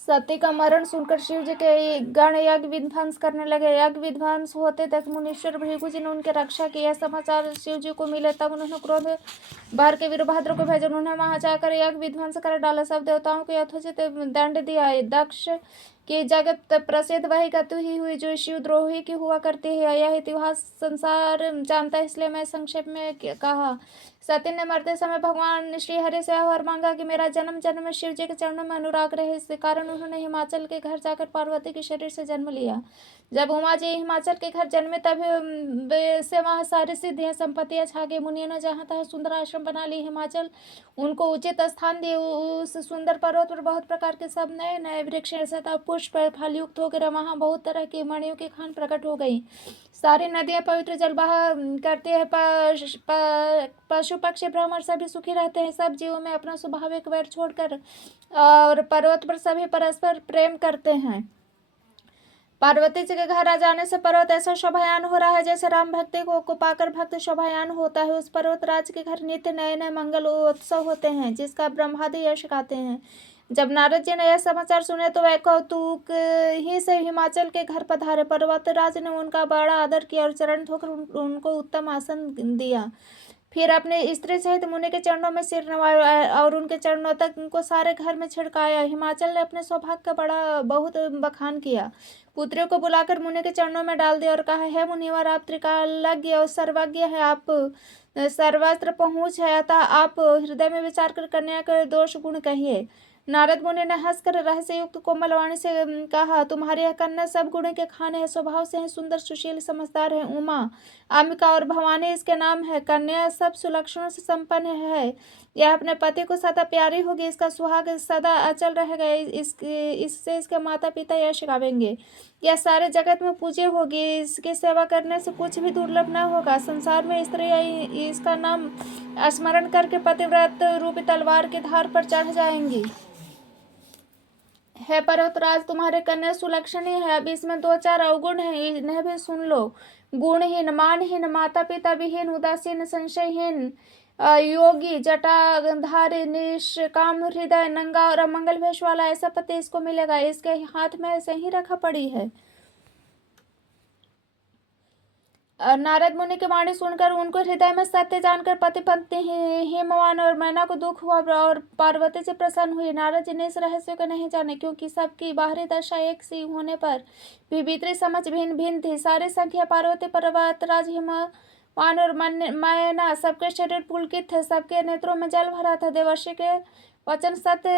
सती का मरण सुनकर शिव जी के गण यज्ञ विध्वंस करने लगे। यज्ञ विध्वंस होते तक मुनीश्वर भृगु जी ने उनकी रक्षा की। यह समाचार शिव जी को मिले तब उन्होंने क्रोध भर के वीरभद्र को भेजा। उन्होंने वहां जाकर यज्ञ विध्वंस कर डाला। सब देवताओं को यथोचित दंड दिया। दक्ष की जगत प्रसिद्ध वही गति ही हुई जो शिवद्रोही की हुआ करती है। यह इतिहास संसार जानता है, इसलिए मैं संक्षेप में कहा। सती ने मरते समय भगवान श्री हरि से वर मांगा कि मेरा जन्म जन्म में शिव जी के चरणों में अनुराग रहे। इस कारण उन्होंने हिमाचल के घर जाकर पार्वती के शरीर से जन्म लिया। जब उमा जी हिमाचल के घर जन्मे तब से वहाँ सारी सिद्धियां संपत्तियां छा गई। मुनियों ने जहाँ तहाँ सुंदर आश्रम बना लिए। हिमाचल उनको उचित स्थान दिए। उस सुंदर पर्वत पर बहुत प्रकार के सब नए नए वृक्ष सतह पुष्प फलयुक्त हो गए। वहाँ बहुत तरह की मणियों की खान प्रकट हो गई। सारी नदियां पवित्र जल बहा करती है। पशु पक्षी ब्राह्मण सभी सुखी रहते हैं। सब जीवों में अपना स्वाभाविक वैर छोड़कर और पर्वत पर सभी परस्पर प्रेम करते हैं। पार्वती जी के घर आ जाने से पर्वत ऐसा शोभायान हो रहा है जैसे राम भक्ति को पाकर भक्त शोभायान होता है। उस पर्वत राज के घर नित्य नए नए मंगल उत्सव होते हैं जिसका ब्रह्मादि यश गाते हैं। जब नारद जी ने यह समाचार सुने तो वह कौतुक ही से हिमाचल के घर पधारे। पर्वतराज ने उनका बड़ा आदर किया और चरण धोकर उनको उत्तम आसन दिया। फिर अपने स्त्री सहित मुनि के चरणों में सिर नवाया और उनके चरणों तक उनको सारे घर में छिड़काया। हिमाचल ने अपने सौभाग्य का बड़ा बहुत बखान किया। पुत्रियों को बुलाकर मुनि के चरणों में डाल दिया और कहा, हे मुनिवर, आप त्रिकालज्ञ और सर्वज्ञ है, आप सर्वत्र पहुँच है, अतः आप हृदय में विचार कर कन्या के दोष गुण कहिए। नारद मुनि ने हंसकर रहस्य युक्त कोमल वाणी से कहा, तुम्हारी यह कन्या सब गुण के खाने है, स्वभाव से है सुंदर, सुशील, समझदार है। उमा, अंबिका और भवानी इसके नाम है। कन्या सब सुलक्षणों से संपन्न है। यह अपने पति को सदा प्यारी होगी। इसका सुहाग सदा अचल रहेगा। इससे इसके माता पिता यश गावेंगे। यह सारे जगत में पूज्य होगी। इसकी सेवा करने से कुछ भी दुर्लभ न होगा। संसार में स्त्री इसका नाम स्मरण करके पतिव्रत रूपी तलवार की धार पर चढ़ जाएंगी। है पर्वतराज, तुम्हारे कन्या सुलक्षणी है। अब इसमें दो चार अवगुण है, इन्हें भी सुन लो। गुणहीन, मानहीन, माता पिता विहीन, उदासीन, संशयहीन, योगी, जटाधारी, निष्काम हृदय, नंगा और अमंगल वेश वाला ऐसा पति इसको मिलेगा। इसके हाथ में ऐसे ही रखा पड़ी है। नारद मुनि की वाणी सुनकर उनको हृदय में सत्य जानकर पति पत्नी हिमवान और मैना को दुख हुआ और पार्वती से प्रसन्न हुई। नारद जी ने इस रहस्य को नहीं जाने, क्योंकि सबकी बाहरी दशा एक सी होने पर भी भीतरी समझ भिन्न भिन्न थी। सारी संख्या पार्वती, पर्वतराज, हिमवान और मैना सबके शरीर पुलकित थे। सबके नेत्रों में जल भरा था। देवर्षि के वचन सत्य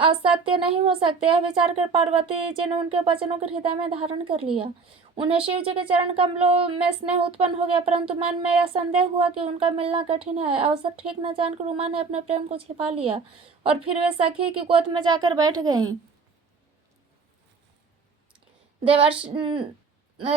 असत्य नहीं हो सकते, यह विचार कर पार्वती जी ने उनके वचनों को हृदय में धारण कर लिया। उन्हें शिव जी के चरण कमलों में स्नेह उत्पन्न हो गया, परंतु मन में यह संदेह हुआ कि उनका मिलना कठिन है। अवसर ठीक न जानकर उमा ने अपने प्रेम को छिपा लिया और फिर वे सखी की गोद में जाकर बैठ गईं।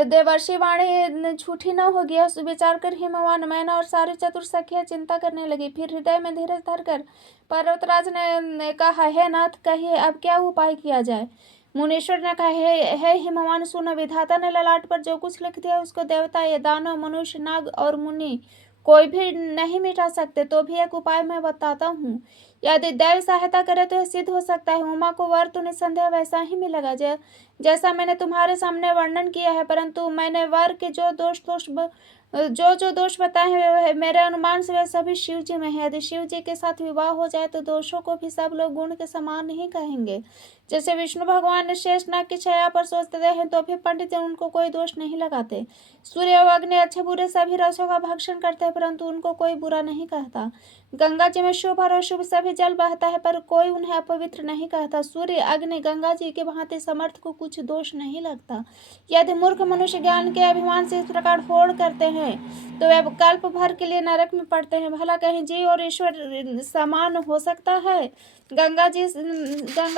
देवर्षि वाणी झूठी न होगी, यह विचार कर हिमवान, मैना और सारी चतुर सखियां चिंता करने लगी। फिर हृदय में धीरज धरकर पर्वतराज ने कहा, हे नाथ, कहिए अब क्या उपाय किया जाए। मुनीश्वर ने कहा, हे हिमवान, सुनो। विधाता ने ललाट पर जो कुछ लिख दिया उसको देवता, ये दानव, मनुष्य, नाग और मुनि कोई भी नहीं मिटा सकते। तो भी एक उपाय मैं बताता हूँ। यदि दैव सहायता करे तो यह सिद्ध हो सकता है। उमा को वर तो निसंदेह वैसा ही मिलेगा जैसा मैंने तुम्हारे सामने वर्णन किया है, परंतु मैंने वर के जो दोष बताए हैं मेरे अनुमान से वे सभी शिव जी में है। यदि शिव जी के साथ विवाह हो जाए तो दोषों को भी सब लोग गुण के समान ही कहेंगे। जैसे विष्णु भगवान ने शेष नाग की छाया पर सोचते हैं तो भी पंडित उनको कोई दोष नहीं लगाते। सूर्य और अग्नि अच्छे बुरे सभी रसों का भक्षण करते हैं, परंतु उनको कोई बुरा नहीं कहता। गंगा जी में शुभ और अशुभ सभी जल बहता है, पर कोई उन्हें अपवित्र नहीं कहता। सूर्य, अग्नि, गंगा जी के भांति समर्थ को कुछ दोष नहीं लगता। यदि मूर्ख मनुष्य ज्ञान के अभिमान से इस प्रकार होड़ करते हैं तो वे कल्प भर के लिए नरक में पड़ते हैं। भला कहीं जीव और ईश्वर समान हो सकता है। गंगा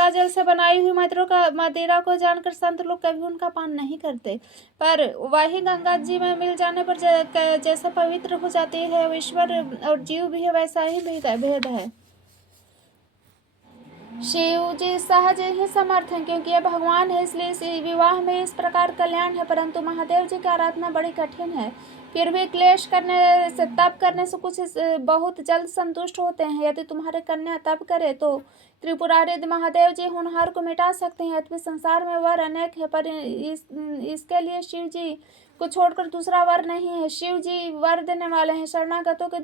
जल से बनाई हुई मदिरा को जानकर संत लोग कभी उनका पान नहीं करते, पर वही गंगा जी में मिल जाने पर जैसा पवित्र हो जाती है, ईश्वर और जीव भी है, वैसा ही भेद है। शिव जी सहज ही समर्थ हैं, क्योंकि ये भगवान है, इसलिए इस विवाह में इस प्रकार कल्याण है। परंतु महादेव जी की आराधना बड़ी कठिन है, फिर भी क्लेश करने से, तप करने से कुछ बहुत जल्द संतुष्ट होते हैं। यदि तुम्हारे कन्या तप करे तो त्रिपुरारी महादेव जी होनहार को मिटा सकते हैं। यद्यपि संसार में वर अनेक है, पर इसके लिए शिव जी को छोड़कर दूसरा वर नहीं है। शिव जी वर देने वाले हैं, शरणागतों के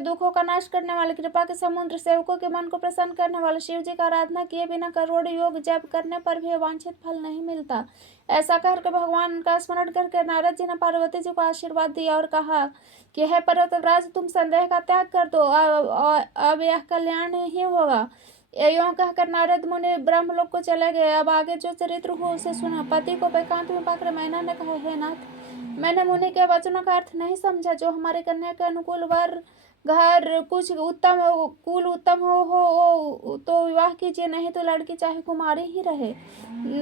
दुखों का नाश करने वाले, कृपा के समुद्र, सेवकों के मन को प्रसन्न करने वाले। शिव जी का आराधना किए बिना करोड़ योग जप करने पर भी वांछित फल नहीं मिलता। ऐसा कहकर भगवान का स्मरण करके नारद जी ने पार्वती जी को आशीर्वाद दिया और कहा कि हे पर्वतराज, तुम संदेह का त्याग कर दो, अब यह कल्याण ही होगा। यों कहकर नारद मुनि ब्रह्मलोक को चले गए। अब आगे जो चरित्र हुआ उसे सुना। पति को एकांत में पाकर मैना ने कहा, हे नाथ, मैंने मुनि के वचनों का अर्थ नहीं समझा। जो हमारे कन्या के अनुकूल वर, घर, कुछ उत्तम कुल उत्तम हो तो विवाह कीजिए, नहीं तो लड़की चाहे कुमारी ही रहे।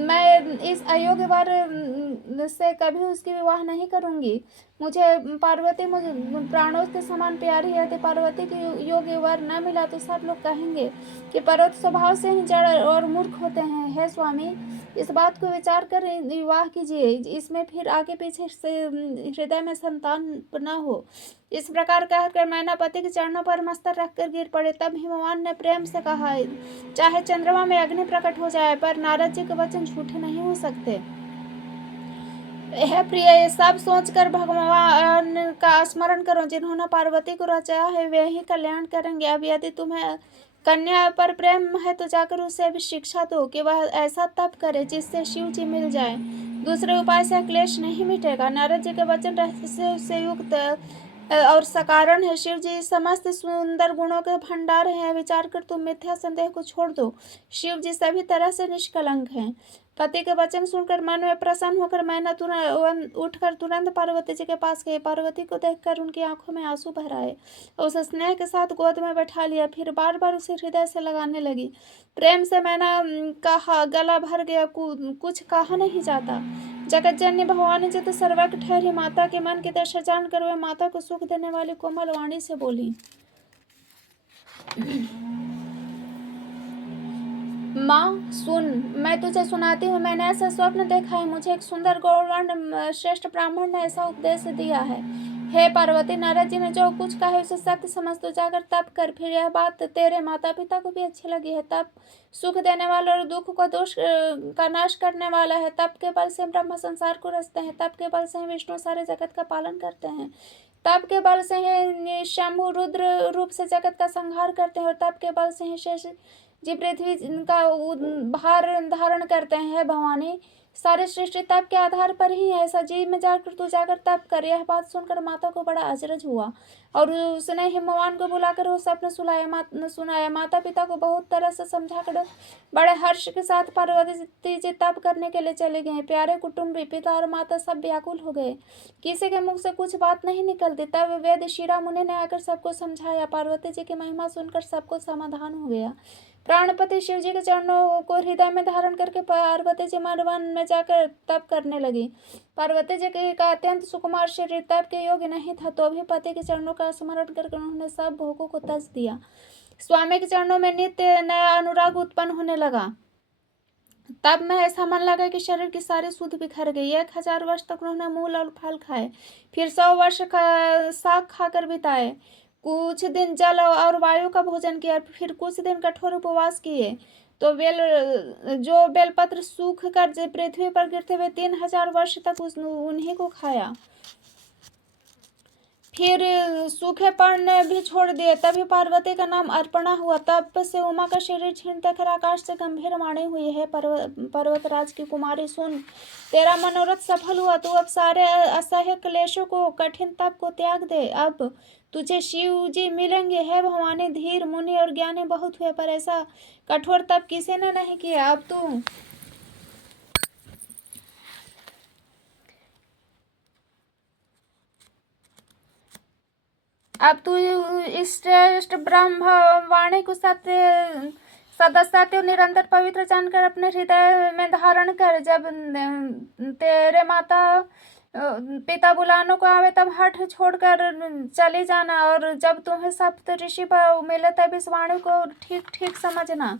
मैं इस अयोग्य वर से कभी उसकी विवाह नहीं करूंगी। मुझे पार्वती मुझे प्राणों के समान प्यारी है। यदि पार्वती की योग्य वर न मिला तो सब लोग कहेंगे कि पर्वत स्वभाव से ही जड़ और मूर्ख होते हैं। हे स्वामी, इस बात को विचार कर विवाह कीजिए, इसमें फिर आगे पीछे से हृदय में संतान न हो। इस प्रकार कहकर मैना पति के चरणों पर मस्तक रखकर गिर पड़े। तब हिमवान ने प्रेम से कहा, चाहे चंद्रमा में अग्नि प्रकट हो जाए, पर नारद जी के वचन झूठे नहीं हो सकते। हे प्रिय, ये सब सोचकर भगवान का स्मरण करो। जिन्होंने पार्वती को रचाया है वे ही कल्याण करेंगे। अब यदि तुम्हें कन्या पर प्रेम है तो जाकर उसे भी शिक्षा दो कि वह ऐसा तप करे जिससे शिव जी मिल जाए। दूसरे उपाय से क्लेश नहीं मिटेगा। नारद जी के वचन रहस्य से युक्त और सकारण है। शिव जी समस्त सुंदर गुणों के भंडार हैं। विचार कर तुम मिथ्या संदेह को छोड़ दो। शिव जी सभी तरह से निष्कलंक हैं। पति के वचन सुनकर मन में प्रसन्न होकर मैना उठकर तुरंत पार्वती जी के पास गई। पार्वती को देखकर उनकी आंखों में आंसू भर आए। उसे स्नेह के साथ गोद में बैठा लिया, फिर बार बार उसे हृदय से लगाने लगी। प्रेम से मैना का गला भर गया, कुछ कहा नहीं जाता। जगत जननी भवानी जी तो सर्वज्ञ ठहरी। माता के मन की दशा जानकर वह माता को सुख देने वाली कोमल वाणी से बोली, माँ सुन, मैं तुझे सुनाती हूँ। मैंने ऐसा स्वप्न देखा है। मुझे एक सुंदर गौरवर्ण श्रेष्ठ ब्राह्मण ने ऐसा उपदेश दिया है। हे पार्वती, नारद जी ने जो कुछ कहा है उसे सत्य समझ तो जाकर तप कर। फिर यह बात तेरे माता पिता को भी अच्छी लगी है। तप सुख देने वाला और दुख को दोष का नाश करने वाला है। तप के बल से ब्रह्मा संसार को रचते हैं। तप के बल से विष्णु सारे जगत का पालन करते हैं। तप के बल से ही शंभु रुद्र रूप से जगत का संहार करते हैं। और तप के बल से ही शेष जी पृथ्वी का भार धारण करते हैं। भवानी, सारे सृष्टि तप के आधार पर ही है। सजीव में जाकर तू जाकर तप कर। यह बात सुनकर माता को बड़ा अचरज हुआ और उसने हिमवान को बुलाकर वो स्वप्न सुनाया। माता पिता को बहुत तरह से समझाकर बड़े हर्ष के साथ पार्वती जी तप करने के लिए चले गए। प्यारे कुटुंबी, पिता और माता सब व्याकुल हो गए। किसी के मुख से कुछ बात नहीं निकलती। तब वेद शिरा मुनि ने आकर सबको समझाया। पार्वती जी की महिमा सुनकर सबको समाधान हो गया। प्राणपति शिव जी के चरणों को हृदय में धारण करके पार्वती जी वन में जाकर तप करने लगी। पार्वती जी का अत्यंत सुकुमार शरीर तप के योग्य नहीं था, तो भी पति के चरणों का स्मरण करके उन्होंने सब भोगों को त्याज दिया। स्वामी के चरणों में नित्य नया अनुराग उत्पन्न होने लगा। तब में ऐसा मन लगा कि शरीर की सारी सुध बिखर गई। 1000 वर्ष तक उन्होंने मूल और फल खाए, फिर 100 वर्ष साग खाकर बिताए। कुछ दिन जल और वायु का भोजन किया, फिर कुछ दिन कठोर उपवास किए। तो बेलपत्र सूख कर पृथ्वी पर गिरते हुए 3000 वर्ष तक उन्हीं को खाया। फिर सूखे पड़ने भी छोड़ दिए। तभी पार्वती का नाम अर्पणा हुआ। तब से उमा का शरीर छीनते कर आकाश से गंभीर वाणी हुई है, पर्वतराज की कुमारी सुन, तेरा मनोरथ सफल हुआ। तू अब सारे असह्य क्लेशों को, कठिन तप को त्याग दे। अब तुझे शिव जी मिलेंगे। हे भवानी, धीर मुनि और ज्ञानी बहुत हुए, पर ऐसा कठोर तप किसी ने नहीं किया। अब तू श्रेष्ठ ब्रह्म वाणी को सत्य निरंतर पवित्र जानकर अपने हृदय में धारण कर। जब तेरे माता पिता बुलाने को आवे तब हठ छोड़कर चले जाना, और जब तुम्हें सप्त ऋषि मिले तब इस वाणी को ठीक ठीक समझना।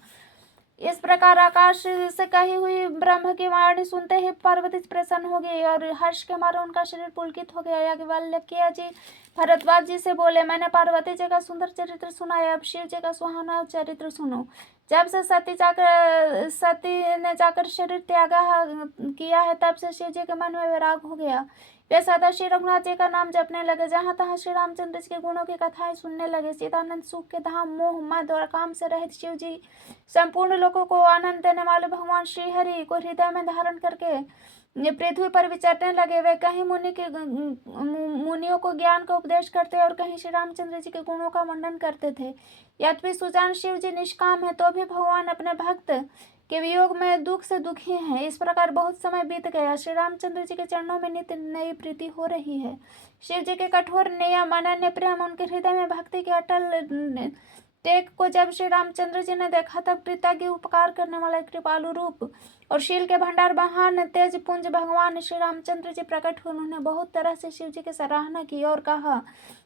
इस प्रकार आकाश से कही हुई ब्रह्म की वाणी सुनते ही पार्वती प्रसन्न हो गई और हर्ष के मारे उनका शरीर पुलकित हो गया। याज्ञवल्क्य जी भरद्वाज जी से बोले, मैंने पार्वती जी का सुंदर चरित्र सुना है, अब शिव जी का सुहाना चरित्र सुनो। जब से सती ने जाकर शरीर त्यागा किया है, तब से शिव जी के मन में वैराग हो गया। वे सदा श्री रघुनाथ जी का नाम जपने लगे। जहाँ तहाँ श्री रामचंद्र जी के गुणों की कथाएं सुनने लगे। सीतानंद सुख के धाम, मोह मद और काम से रहित शिव जी, संपूर्ण लोगों को आनंद देने वाले भगवान श्री हरि को हृदय में धारण करके पृथ्वी पर विचरने लगे। वे कहीं मुनियों को ज्ञान का उपदेश करते और कहीं श्री रामचंद्र जी के गुणों का वर्णन करते थे। यद्यपि सुजान शिव जी निष्काम है, तो भी भगवान अपने भक्त के वियोग में दुख से दुखी हैं। इस प्रकार बहुत समय बीत गया। श्री रामचंद्र जी के चरणों में नित्य नई प्रीति हो रही है। शिव जी के कठोर नियम, अनन्य प्रेम, उनके हृदय में भक्ति के अटल टेक को जब श्री रामचंद्र जी ने देखा, तब कृतज्ञ उपकार करने वाला कृपालु रूप और शील के भंडार महान तेज पुंज भगवान श्री रामचंद्र जी प्रकट हुए। उन्होंने बहुत तरह से शिव जी की सराहना की और कहा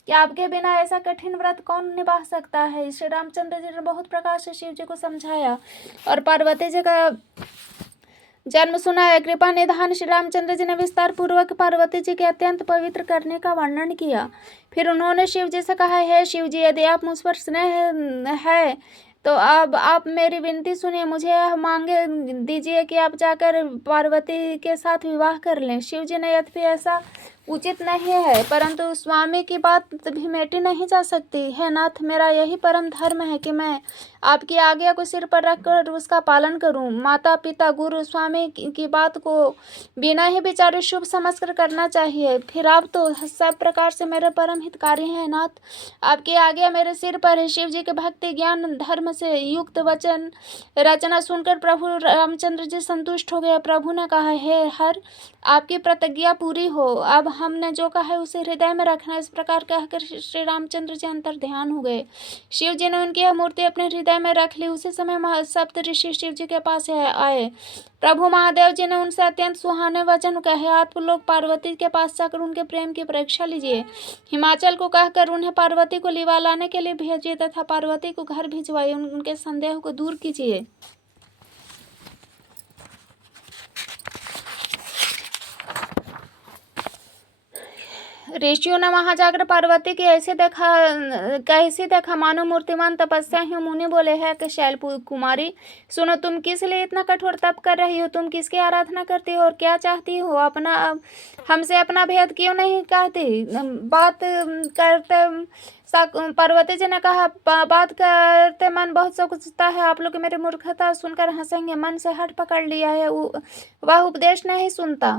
कि आपके बिना ऐसा कठिन व्रत कौन निभा सकता है। श्री रामचंद्र जी ने बहुत प्रकार से शिव जी को समझाया और पार्वती जी का जन्म सुनाया। कृपा निधान श्री रामचंद्र जी ने विस्तार पूर्वक पार्वती जी के अत्यंत पवित्र करने का वर्णन किया। फिर उन्होंने शिव जी से कहा, हे शिव जी, यदि आप मुझ पर स्नेह है तो अब आप मेरी विनती सुनिए। मुझे यह मांगे दीजिए कि आप जाकर पार्वती के साथ विवाह कर लें। शिव जी ने, यद्यपि ऐसा उचित नहीं है, परंतु स्वामी की बात भी मेटी नहीं जा सकती। है नाथ, मेरा यही परम धर्म है कि मैं आपकी आज्ञा को सिर पर रखकर उसका पालन करूं। माता पिता गुरु स्वामी की बात को बिना ही विचारे शुभ समझकर करना चाहिए। फिर आप तो सब प्रकार से मेरे परम हितकारी हैं नाथ। आपकी आज्ञा मेरे सिर पर है। शिव जी के भक्ति ज्ञान धर्म से युक्त वचन रचना सुनकर प्रभु रामचंद्र जी संतुष्ट हो गए। प्रभु ने कहा, हे हर, आपकी प्रतिज्ञा पूरी हो। अब हमने जो कहा है उसे हृदय में रखना। इस प्रकार कहकर श्री रामचंद्र जी अंतर ध्यान हो गए। शिव जी ने उनकी यह मूर्ति अपने हृदय में रख ली। उसी समय सप्त ऋषि शिव जी के पास आए। प्रभु महादेव जी ने उनसे अत्यंत सुहाने वचन कहे। आप लोग पार्वती के पास जाकर उनके प्रेम की परीक्षा लीजिए। हिमाचल को कहकर उन्हें पार्वती को लिवा लाने के लिए भेजिए तथा पार्वती को घर भिजवाइए। उनके संदेह को दूर कीजिए। ऋषियों ने वहां जाकर पार्वती की कैसी देखा मानो मूर्तिमान तपस्या ही। मुनि बोले, है कि शैल कुमारी, सुनो, तुम किस लिए इतना कठोर तप कर रही हो? तुम किसकी आराधना करती हो और क्या चाहती हो? हमसे अपना भेद क्यों नहीं कहती? बात करते पार्वती जी ने कहा, बात करते मन बहुत सोचता है। आप लोग मेरी मूर्खता सुनकर हंसेंगे। मन से हट पकड़ लिया है, वह उपदेश नहीं सुनता।